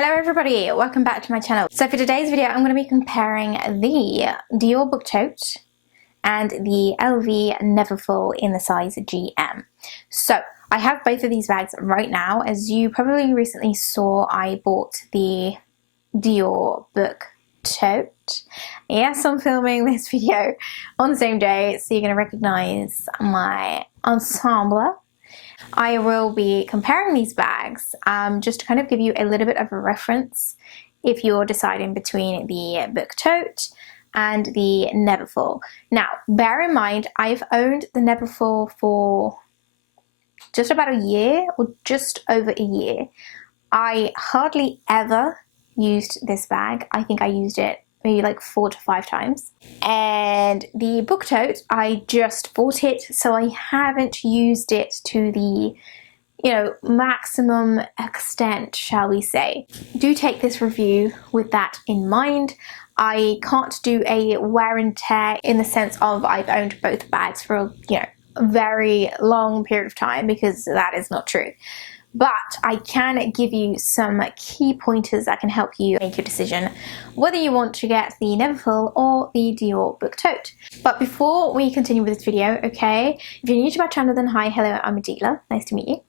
Hello everybody, welcome back to my channel. So for today's video I'm going to be comparing the Dior Book Tote and the LV Neverfull in the size GM. So I have both of these bags right now. As you probably recently saw, I bought the Dior Book Tote. Yes, I'm filming this video on the same day, so you're going to recognize my ensemble. I will be comparing these bags just to kind of give you a little bit of a reference if you're deciding between the Book Tote and the Neverfull. Now, bear in mind, I've owned the Neverfull for just about a year or just over a year. I hardly ever used this bag. I think I used it maybe like 4 to 5 times. And the Book Tote, I just bought it, so I haven't used it to the, maximum extent, shall we say. Do take this review with that in mind. I can't do a wear and tear in the sense of I've owned both bags for a very long period of time, because that is not true. But I can give you some key pointers that can help you make your decision whether you want to get the Neverfull or the Dior Book Tote. But before we continue with this video, okay, if you're new to my channel, then hi, hello, I'm Adila. Nice to meet you.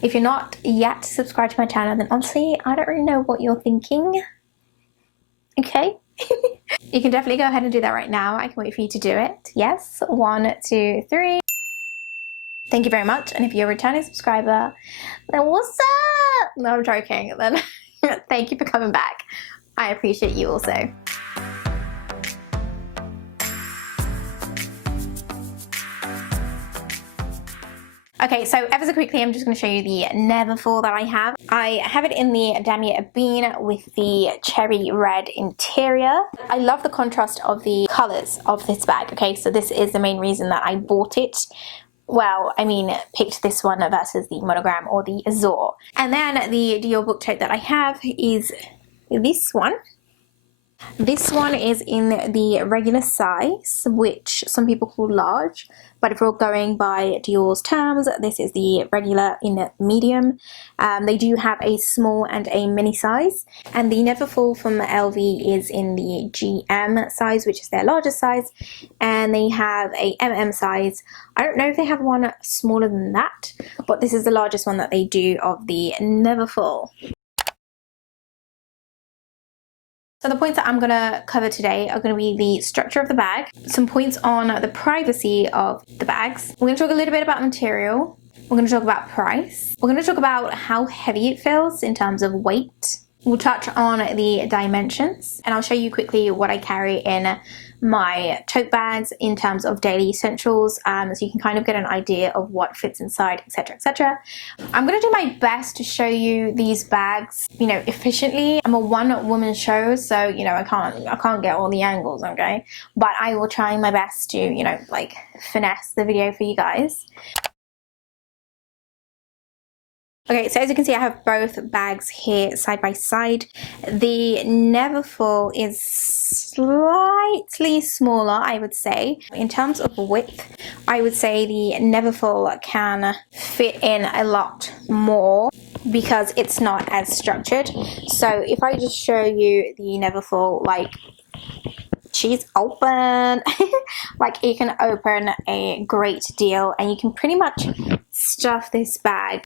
If you're not yet subscribed to my channel, then honestly, I don't really know what you're thinking. Okay? You can definitely go ahead and do that right now. I can wait for you to do it. Yes, 1, 2, 3. Thank you very much. And if you're a returning subscriber, then what's up? No, I'm joking. Then thank you for coming back. I appreciate you also. Okay, so ever so quickly, I'm just going to show you the Neverfull that I have. I have it in the Damier Bean with the cherry red interior. I love the contrast of the colours of this bag. Okay, so this is the main reason that I bought it. Well, I mean, picked this one versus the monogram or the azure. And then the Dior Book Tote that I have is this one. This one is in the regular size, which some people call large, but if we're going by Dior's terms, this is the regular in medium. They do have a small and a mini size, and the Neverfull from LV is in the GM size, which is their largest size, and they have a MM size. I don't know if they have one smaller than that, but this is the largest one that they do of the Neverfull. So the points that I'm going to cover today are going to be the structure of the bag, some points on the privacy of the bags. We're going to talk a little bit about material. We're going to talk about price. We're going to talk about how heavy it feels in terms of weight. We'll touch on the dimensions, and I'll show you quickly what I carry in my tote bags in terms of daily essentials, so you can kind of get an idea of what fits inside, etc, etc. I'm going to do my best to show you these bags, efficiently. I'm a one-woman show, so I can't get all the angles, okay? But I will try my best to finesse the video for you guys. Okay, so as you can see, I have both bags here side by side. The Neverfull is slightly smaller, I would say. In terms of width, I would say the Neverfull can fit in a lot more because it's not as structured. So if I just show you the Neverfull, she's open. You can open a great deal, and you can pretty much stuff this bag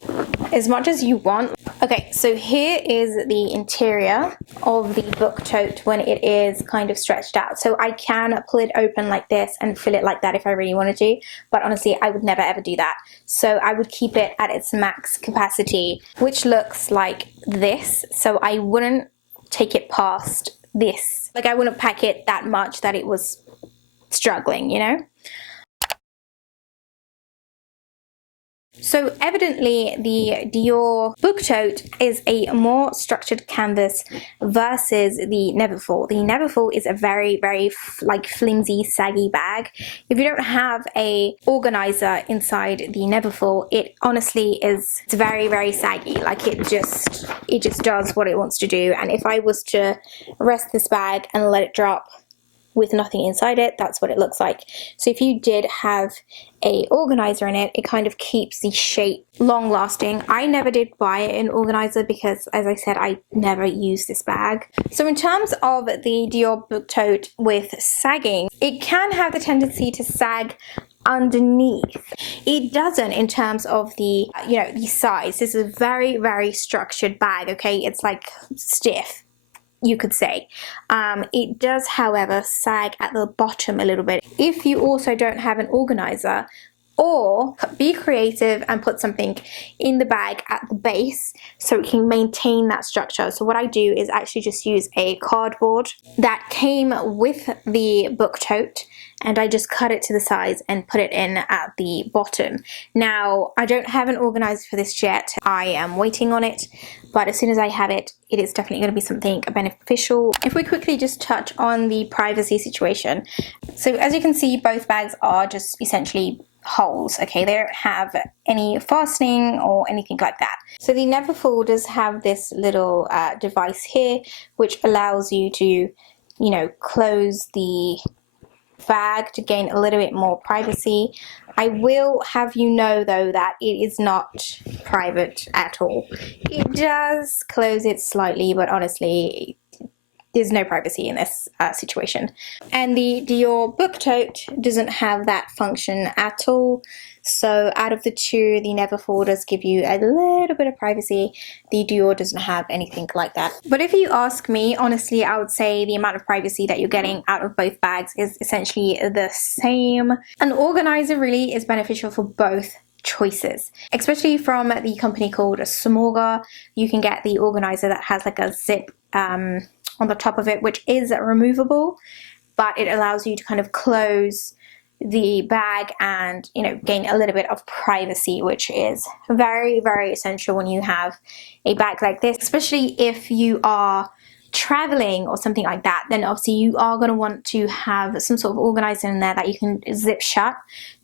as much as you want. Okay, so here is the interior of the Book Tote when it is kind of stretched out. So I can pull it open like this and fill it like that if I really wanted to, but honestly I would never ever do that. So I would keep it at its max capacity, which looks like this. So I wouldn't take it past this. I wouldn't pack it that much that it was struggling, So evidently the Dior Book Tote is a more structured canvas versus the Neverfull. The Neverfull is a very, very flimsy, saggy bag. If you don't have a organizer inside the Neverfull, it honestly it's very, very saggy. It just does what it wants to do. And if I was to rest this bag and let it drop with nothing inside it, that's what it looks like. So if you did have a organizer in it, it kind of keeps the shape long lasting. I never did buy an organizer because, as I said, I never used this bag. So in terms of the Dior Book Tote with sagging, it can have the tendency to sag underneath. It doesn't in terms of the, you know, the size. This is a very, very structured bag, okay? It's like stiff, you could say. It does, however, sag at the bottom a little bit. If you also don't have an organizer, or be creative and put something in the bag at the base so it can maintain that structure. So what I do is actually just use a cardboard that came with the book tote, and I just cut it to the size and put it in at the bottom. Now, I don't have an organizer for this yet. I am waiting on it, but as soon as I have it, it is definitely going to be something beneficial. If we quickly just touch on the privacy situation. So as you can see, both bags are just essentially holes, okay? They don't have any fastening or anything like that. So the Neverfull does have this little device here, which allows you to, you know, close the bag to gain a little bit more privacy. I will have you know though that it is not private at all. It does close it slightly, but honestly, there's no privacy in this situation. And the Dior Book Tote doesn't have that function at all. So out of the two, the Neverfull does give you a little bit of privacy. The Dior doesn't have anything like that. But if you ask me, honestly, I would say the amount of privacy that you're getting out of both bags is essentially the same. An organizer really is beneficial for both choices, especially from the company called Smorga. You can get the organizer that has like a zip on the top of it, which is removable, but it allows you to kind of close the bag and, you know, gain a little bit of privacy, which is very, very essential when you have a bag like this, especially if you are traveling or something like that. Then obviously you are going to want to have some sort of organizer in there that you can zip shut,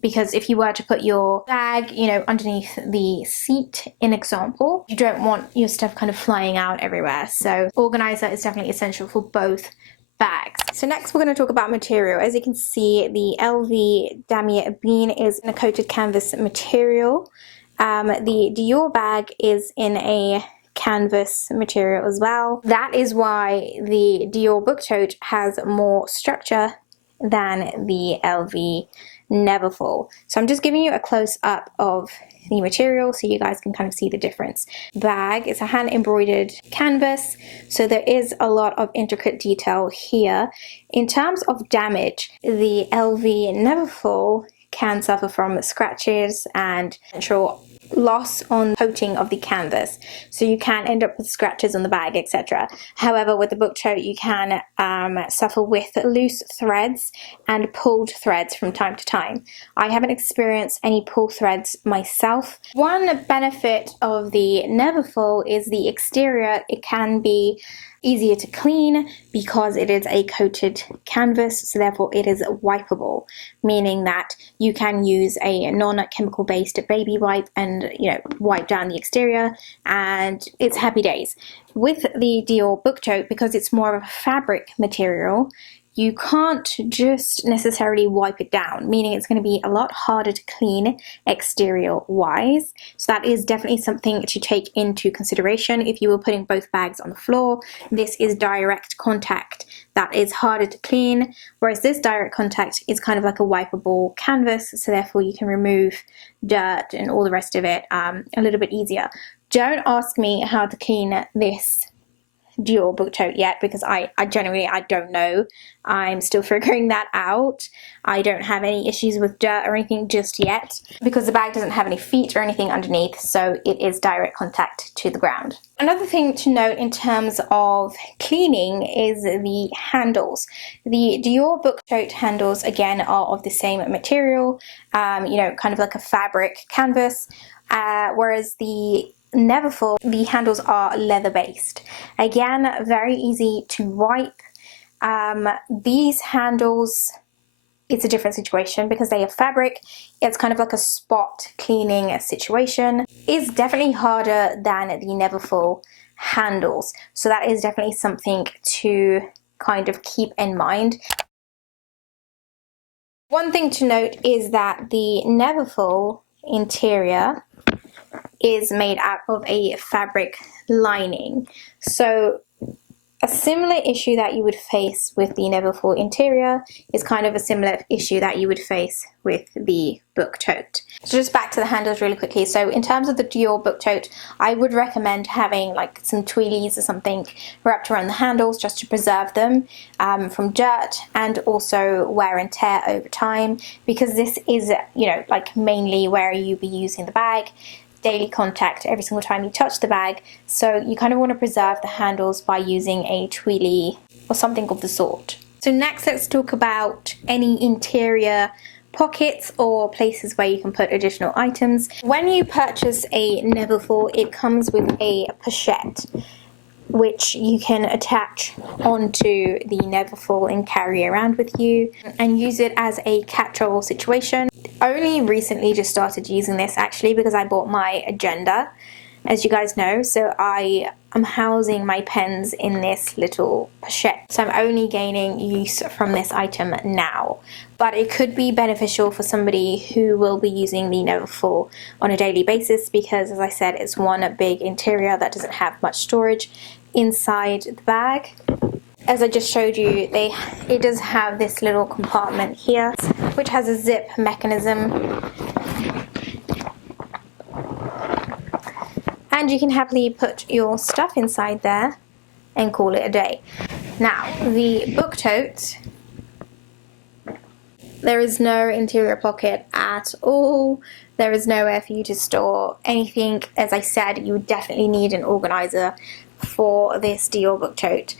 because if you were to put your bag, you know, underneath the seat, in example, you don't want your stuff kind of flying out everywhere. So organizer is definitely essential for both bags. So next we're going to talk about material. As you can see, the LV Damier Bean is in a coated canvas material. The Dior bag is in a canvas material as well. That is why the Dior Book Tote has more structure than the LV Neverfull. So I'm just giving you a close up of the material so you guys can kind of see the difference. Bag is a hand embroidered canvas, so there is a lot of intricate detail here. In terms of damage, the LV Neverfull can suffer from scratches and potential loss on coating of the canvas, so you can end up with scratches on the bag, etc. However, with the book tote, you can suffer with loose threads and pulled threads from time to time. I haven't experienced any pull threads myself. One benefit of the Neverfull is the exterior. It can be easier to clean because it is a coated canvas, so therefore it is wipeable, meaning that you can use a non-chemical based baby wipe and, you know, wipe down the exterior and it's happy days. With the Dior Book Tote, because it's more of a fabric material, you can't just necessarily wipe it down, meaning it's going to be a lot harder to clean exterior wise. So that is definitely something to take into consideration if you were putting both bags on the floor. This is direct contact that is harder to clean, whereas this direct contact is kind of like a wipeable canvas, so therefore you can remove dirt and all the rest of it a little bit easier. Don't ask me how to clean this Dior Book Tote yet, because I genuinely don't know. I'm still figuring that out. I don't have any issues with dirt or anything just yet because the bag doesn't have any feet or anything underneath, so it is direct contact to the ground. Another thing to note in terms of cleaning is the handles. The Dior Book Tote handles, again, are of the same material, you know, kind of like a fabric canvas, whereas the Neverfull, the handles are leather based. Again, very easy to wipe. These handles, it's a different situation because they are fabric. It's kind of like a spot cleaning situation. It's definitely harder than the Neverfull handles, so that is definitely something to kind of keep in mind. One thing to note is that the Neverfull interior is made out of a fabric lining. So a similar issue that you would face with the Neverfull interior is kind of a similar issue that you would face with the Book Tote. So just back to the handles really quickly. So in terms of the Dior Book Tote, I would recommend having like some twillies or something wrapped around the handles just to preserve them from dirt and also wear and tear over time, because this is, you know, like mainly where you be using the bag, daily contact every single time you touch the bag, so you kind of want to preserve the handles by using a twilly or something of the sort. So next, let's talk about any interior pockets or places where you can put additional items. When you purchase a Neverfull, it comes with a pochette which you can attach onto the Neverfull and carry around with you and use it as a catch-all situation. I only recently just started using this actually because I bought my agenda, as you guys know, so I am housing my pens in this little pochette. So I'm only gaining use from this item now, but it could be beneficial for somebody who will be using the Neverfull on a daily basis because, as I said, it's one big interior that doesn't have much storage inside the bag. As I just showed you, it does have this little compartment here which has a zip mechanism, and you can happily put your stuff inside there and call it a day. Now, the Book Tote, there is no interior pocket at all. There is nowhere for you to store anything. As I said, you would definitely need an organizer for this Dior Book Tote.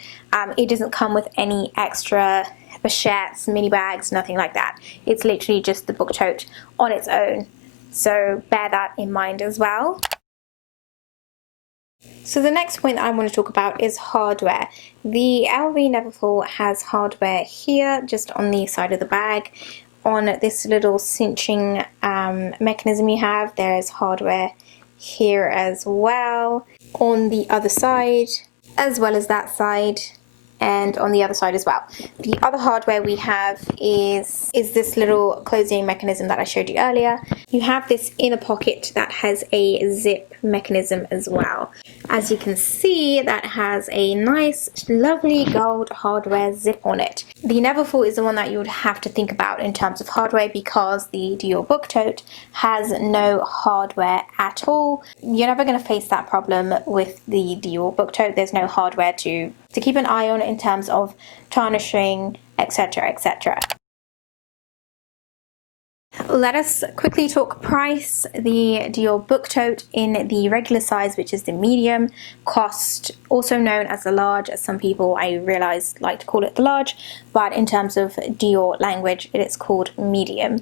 It doesn't come with any extra pochettes, mini bags, nothing like that. It's literally just the Book Tote on its own, so bear that in mind as well. So the next point that I want to talk about is hardware. The LV Neverfull has hardware here, just on the side of the bag. On this little cinching mechanism you have, there's hardware here as well. On the other side, as well as that side, and on the other side as well. The other hardware we have is this little closing mechanism that I showed you earlier. You have this inner pocket that has a zip mechanism as well. As you can see, that has a nice, lovely gold hardware zip on it. The Neverfull is the one that you would have to think about in terms of hardware because the Dior Book Tote has no hardware at all. You're never going to face that problem with the Dior Book Tote. There's no hardware to keep an eye on in terms of tarnishing, etc., etc. Let us quickly talk price. The Dior Book Tote in the regular size, which is the medium, cost, also known as the large, as some people I realize like to call it the large, but in terms of Dior language it is called medium.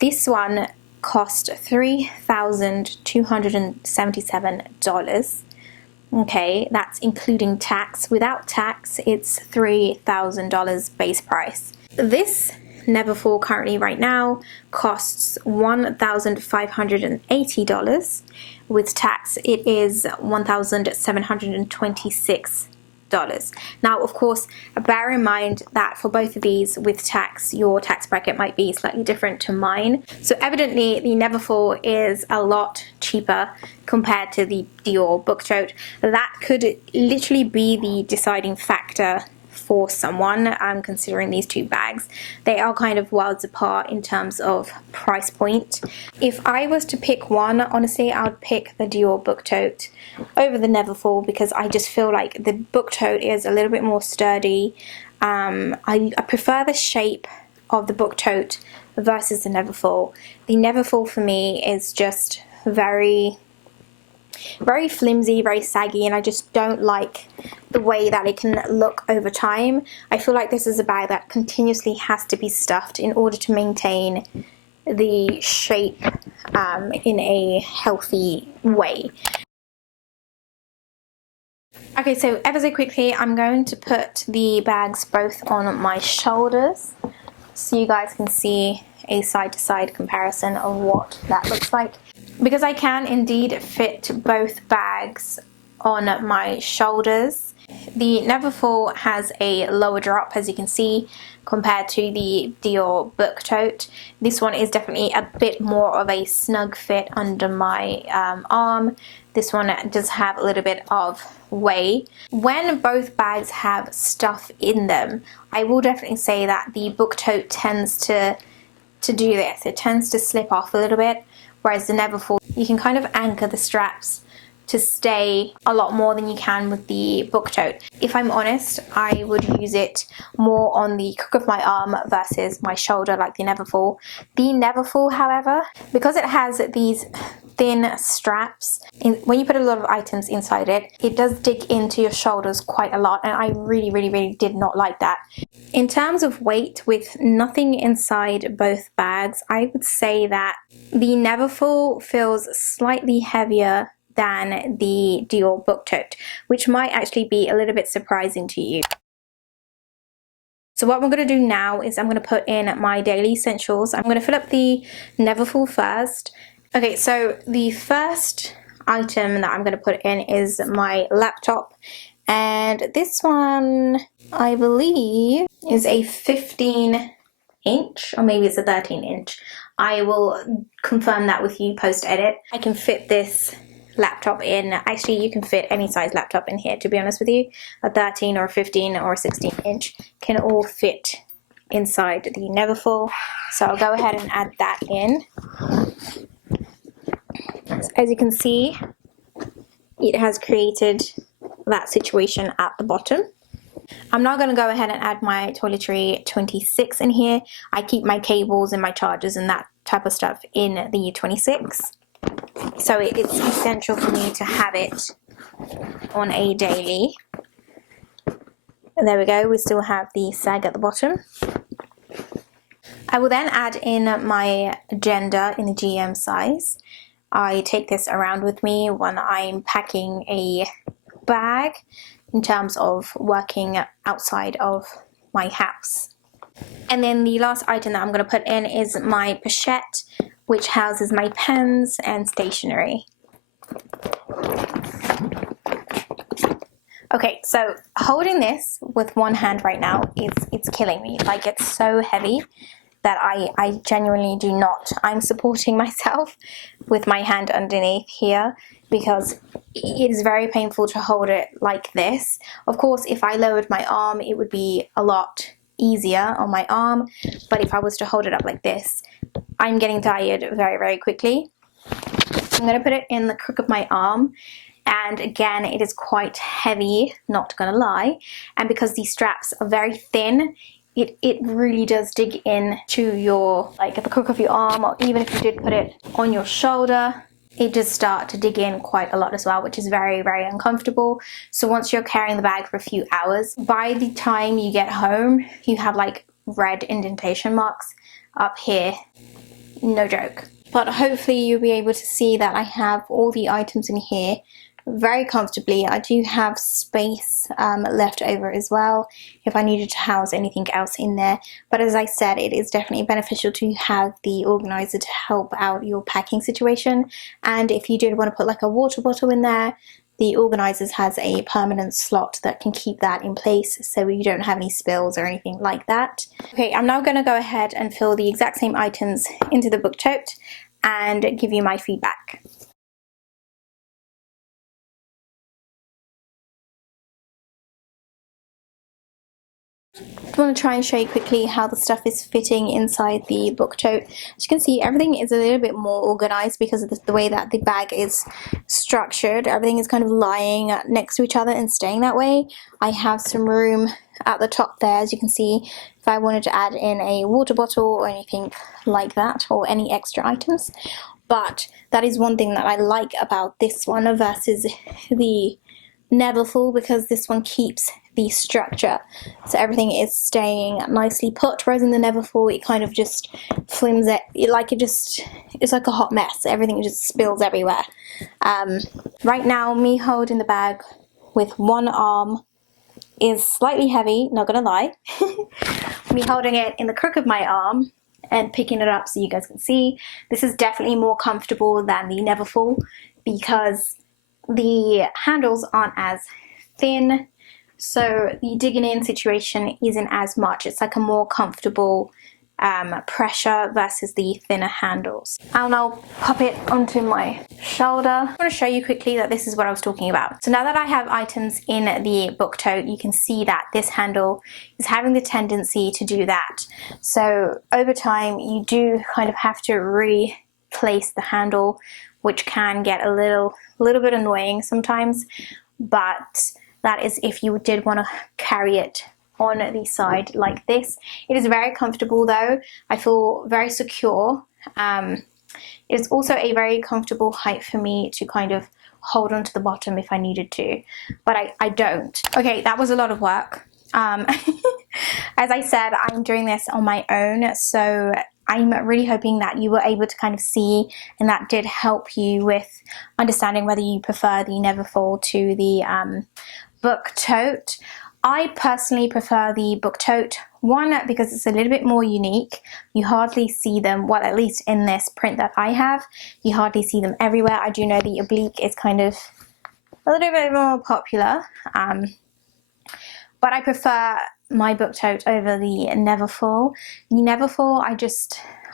This one cost $3,277. Okay, that's including tax. Without tax, it's $3,000 base price. This Neverfull currently right now costs $1,580. With tax, it is $1,726. Now, of course, bear in mind that for both of these with tax, your tax bracket might be slightly different to mine. So evidently the Neverfull is a lot cheaper compared to the Dior Book Tote. That could literally be the deciding factor for someone considering these two bags. They are kind of worlds apart in terms of price point. If I was to pick one, honestly, I would pick the Dior Book Tote over the Neverfull because I just feel like the Book Tote is a little bit more sturdy. I prefer the shape of the Book Tote versus the Neverfull. The Neverfull for me is just very flimsy, very saggy, and I just don't like the way that it can look over time. I feel like this is a bag that continuously has to be stuffed in order to maintain the shape in a healthy way. Okay, so ever so quickly, I'm going to put the bags both on my shoulders so you guys can see a side-to-side comparison of what that looks like. Because I can indeed fit both bags on my shoulders, The Neverfull has a lower drop, as you can see, compared to the Dior Book Tote. This one is definitely a bit more of a snug fit under my arm. This one does have a little bit of way. When both bags have stuff in them, I will definitely say that the Book Tote tends to do this. It tends to slip off a little bit, whereas the Neverfull, you can kind of anchor the straps to stay a lot more than you can with the Book Tote. If I'm honest, I would use it more on the crook of my arm versus my shoulder like the Neverfull. The Neverfull, however, because it has these thin straps, when you put a lot of items inside it, it does dig into your shoulders quite a lot, and I really did not like that. In terms of weight, with nothing inside both bags, I would say that the Neverfull feels slightly heavier than the Dior Book Tote, which might actually be a little bit surprising to you. So what we're going to do now is I'm going to put in my daily essentials. I'm going to fill up the Neverfull first. Okay, so the first item that I'm going to put in is my laptop, and this one I believe is a 15-inch, or maybe it's a 13-inch. I will confirm that with you post edit. I can fit this laptop in. Actually, you can fit any size laptop in here, to be honest with you. A 13 or a 15 or a 16-inch can all fit inside the Neverfull. So I'll go ahead and add that in. As you can see, it has created that situation at the bottom. I'm not going to go ahead and add my toiletry 26 in here. I keep my cables and my chargers and that type of stuff in the 26. So it's essential for me to have it on a daily. And there we go, we still have the sag at the bottom. I will then add in my agenda in the GM size. I take this around with me when I'm packing a bag in terms of working outside of my house. And then the last item that I'm going to put in is my pochette, which houses my pens and stationery. Okay, so holding this with one hand right now, it's killing me. Like, it's so heavy that I genuinely do not. I'm supporting myself with my hand underneath here because it is very painful to hold it like this. Of course, if I lowered my arm, it would be a lot easier on my arm, but if I was to hold it up like this, I'm getting tired very quickly. I'm going to put it in the crook of my arm, and again, it is quite heavy, not gonna lie, and because these straps are very thin, it really does dig in to your, like, at the crook of your arm, or even if you did put it on your shoulder, it does start to dig in quite a lot as well, which is very uncomfortable. So once you're carrying the bag for a few hours, by the time you get home, you have like red indentation marks up here. No joke. But hopefully you'll be able to see that I have all the items in here very comfortably. I do have space left over as well if I needed to house anything else in there, but as I said, it is definitely beneficial to have the organizer to help out your packing situation. And if you did want to put like a water bottle in there, the organizers has a permanent slot that can keep that in place so you don't have any spills or anything like that. Okay, I'm now going to go ahead and fill the exact same items into the Book Tote and give you my feedback. I want to try and show you quickly how the stuff is fitting inside the Book Tote. As you can see, everything is a little bit more organized because of the way that the bag is structured. Everything is kind of lying next to each other and staying that way. I have some room at the top there, as you can see, if I wanted to add in a water bottle or anything like that, or any extra items. But that is one thing that I like about this one versus the Neverfull, because this one keeps the structure, so everything is staying nicely put, whereas in the Neverfull it kind of just flims it's like a hot mess. Everything just spills everywhere. Right now, me holding the bag with one arm is slightly heavy, not gonna lie. Me holding it in the crook of my arm and picking it up so you guys can see, this is definitely more comfortable than the Neverfull because the handles aren't as thin, so the digging in situation isn't as much. It's like a more comfortable pressure versus the thinner handles. And I'll pop it onto my shoulder. I want to show you quickly that this is what I was talking about. So now that I have items in the Book Tote, you can see that this handle is having the tendency to do that. So over time you do kind of have to replace the handle, which can get a little bit annoying sometimes, but that is if you did want to carry it on the side like this. It is very comfortable though. I feel very secure. It's also a very comfortable height for me to kind of hold onto the bottom if I needed to, but I don't. Okay, that was a lot of work. As I said, I'm doing this on my own, so I'm really hoping that you were able to kind of see, and that did help you with understanding whether you prefer the Neverfull to the Book Tote. I personally prefer the Book Tote, one because it's a little bit more unique. You hardly see them, well, at least in this print that I have, you hardly see them everywhere. I do know the oblique is kind of a little bit more popular, but I prefer my Book Tote over the Neverfull. The Neverfull,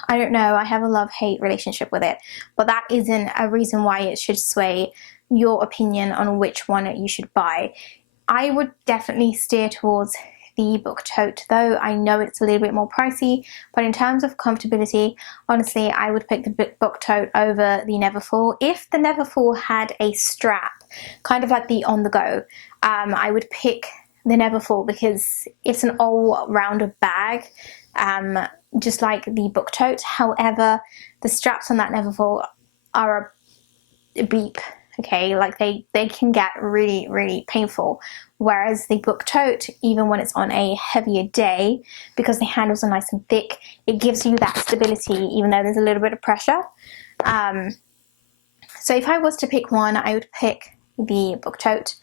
I don't know, I have a love-hate relationship with it, but that isn't a reason why it should sway your opinion on which one you should buy. I would definitely steer towards the Book Tote, though I know it's a little bit more pricey, but in terms of comfortability, honestly, I would pick the Book Tote over the Neverfull. If the Neverfull had a strap, kind of like the On The Go, I would pick the Neverfull because it's an all-rounder bag, just like the Book Tote. However, the straps on that Neverfull are a beep. Okay, like they can get really painful, whereas the Book Tote, even when it's on a heavier day, because the handles are nice and thick, it gives you that stability even though there's a little bit of pressure. So if I was to pick one, I would pick the Book Tote,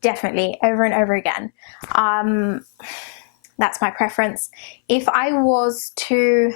definitely, over and over again. That's my preference. If I was to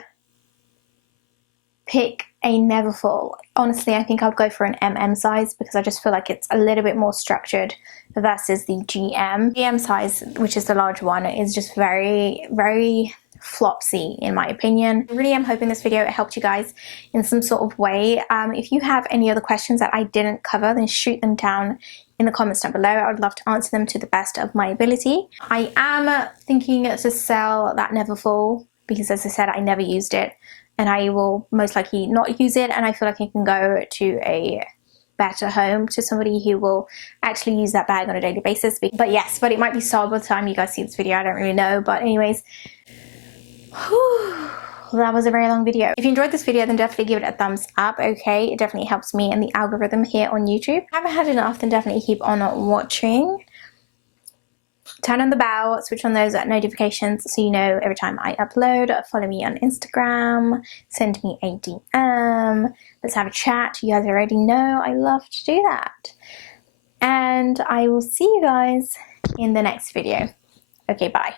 pick a Neverfull, honestly, I think I'd go for an MM size because I just feel like it's a little bit more structured versus the GM. GM size, which is the large one, is just very flopsy in my opinion. I really am hoping this video helped you guys in some sort of way. If you have any other questions that I didn't cover, then shoot them down in the comments down below. I would love to answer them to the best of my ability. I am thinking to sell that Neverfull because, as I said, I never used it, and I will most likely not use it, and I feel like I can go to a better home, to somebody who will actually use that bag on a daily basis. But yes, but it might be sold by the time you guys see this video, I don't really know. But anyways, that was a very long video. If you enjoyed this video, then definitely give it a thumbs up, okay? It definitely helps me and the algorithm here on YouTube. If you haven't had enough, then definitely keep on watching. Turn on the bell, switch on those notifications so you know every time I upload. Follow me on Instagram, send me a DM, let's have a chat. You guys already know I love to do that. And I will see you guys in the next video. Okay, bye.